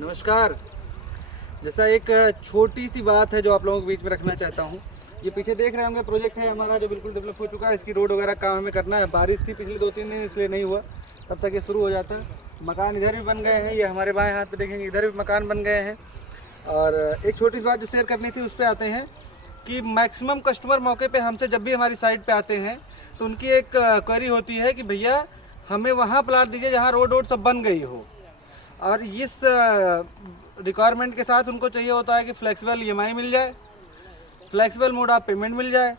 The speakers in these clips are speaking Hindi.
नमस्कार। जैसा एक छोटी सी बात है जो आप लोगों के बीच में रखना चाहता हूँ। ये पीछे देख रहे होंगे प्रोजेक्ट है हमारा जो बिल्कुल डेवलप हो चुका है। इसकी रोड वगैरह काम हमें करना है। बारिश थी पिछले 2-3 दिन इसलिए नहीं हुआ, तब तक ये शुरू हो जाता है। मकान इधर भी बन गए हैं, ये हमारे बाएं हाथ पे देखेंगे इधर भी मकान बन गए हैं। और एक छोटी सी बात जो शेयर करनी थी उस पर आते हैं कि मैक्सिमम कस्टमर मौके पे हमसे जब भी हमारी साइट पे आते हैं तो उनकी एक क्वेरी होती है कि भैया हमें वहाँ प्लाट दीजिए जहाँ रोड सब बन गई हो। और इस रिक्वायरमेंट के साथ उनको चाहिए होता है कि फ्लेक्सिबल EMI मिल जाए, फ्लेक्सिबल मोड ऑफ पेमेंट मिल जाए,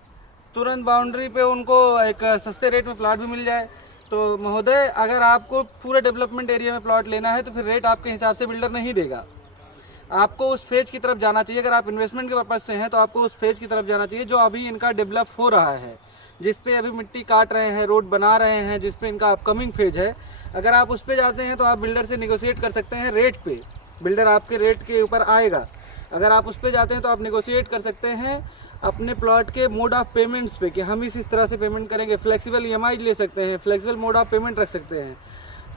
तुरंत बाउंड्री पे उनको एक सस्ते रेट में प्लॉट भी मिल जाए। तो महोदय, अगर आपको पूरे डेवलपमेंट एरिया में प्लॉट लेना है तो फिर रेट आपके हिसाब से बिल्डर नहीं देगा। आपको उस फेज की तरफ जाना चाहिए। अगर आप इन्वेस्टमेंट के पर्पज़ से हैं तो आपको उस फेज की तरफ जाना चाहिए जो अभी इनका डेवलप हो रहा है, जिस पे अभी मिट्टी काट रहे हैं, रोड बना रहे हैं, जिस पे इनका अपकमिंग फेज है। अगर आप उस पे जाते हैं तो आप बिल्डर से निगोशिएट कर सकते हैं रेट पे, बिल्डर आपके रेट के ऊपर आएगा। अगर आप उस पे जाते हैं तो आप निगोशिएट कर सकते हैं अपने प्लॉट के मोड ऑफ पेमेंट्स पे कि हम इस तरह से पेमेंट करेंगे। फ्लेक्सिबल EMI ले सकते हैं, फ्लेक्सिबल मोड ऑफ पेमेंट रख सकते हैं।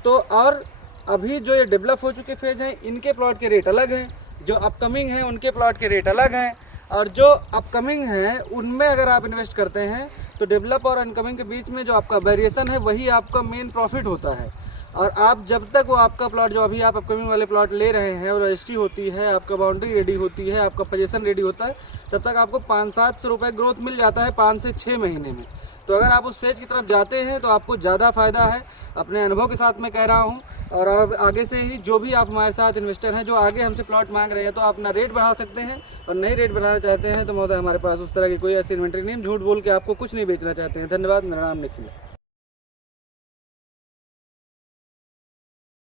तो और अभी जो ये डेवलप हो चुके फेज हैं इनके प्लॉट के रेट अलग हैं, जो अपकमिंग हैं उनके प्लॉट के रेट अलग हैं। और जो अपकमिंग हैं उनमें अगर आप इन्वेस्ट करते हैं तो डेवलप और अनकमिंग के बीच में जो आपका वेरिएशन है वही आपका मेन प्रॉफिट होता है। और आप जब तक वो आपका प्लॉट जो अभी आप अपकमिंग वाले प्लॉट ले रहे हैं और रजिस्ट्री होती है, आपका बाउंड्री रेडी होती है, आपका पोजीशन रेडी होता है, तब तक आपको 500-700 रुपये ग्रोथ मिल जाता है 5 से 6 महीने में। तो अगर आप उस फेज की तरफ जाते हैं तो आपको ज़्यादा फ़ायदा है। अपने अनुभव के साथ मैं कह रहा हूँ। और अब आगे से ही जो भी आप हमारे साथ इन्वेस्टर हैं जो आगे हमसे प्लॉट मांग रहे हैं तो आप अपना रेट बढ़ा सकते हैं। और नई रेट बढ़ाना चाहते हैं तो महोदय हमारे पास उस तरह की कोई ऐसी इन्वेंट्री नहीं, झूठ बोल के आपको कुछ नहीं बेचना चाहते हैं। धन्यवाद। मेरा नाम निखिल है।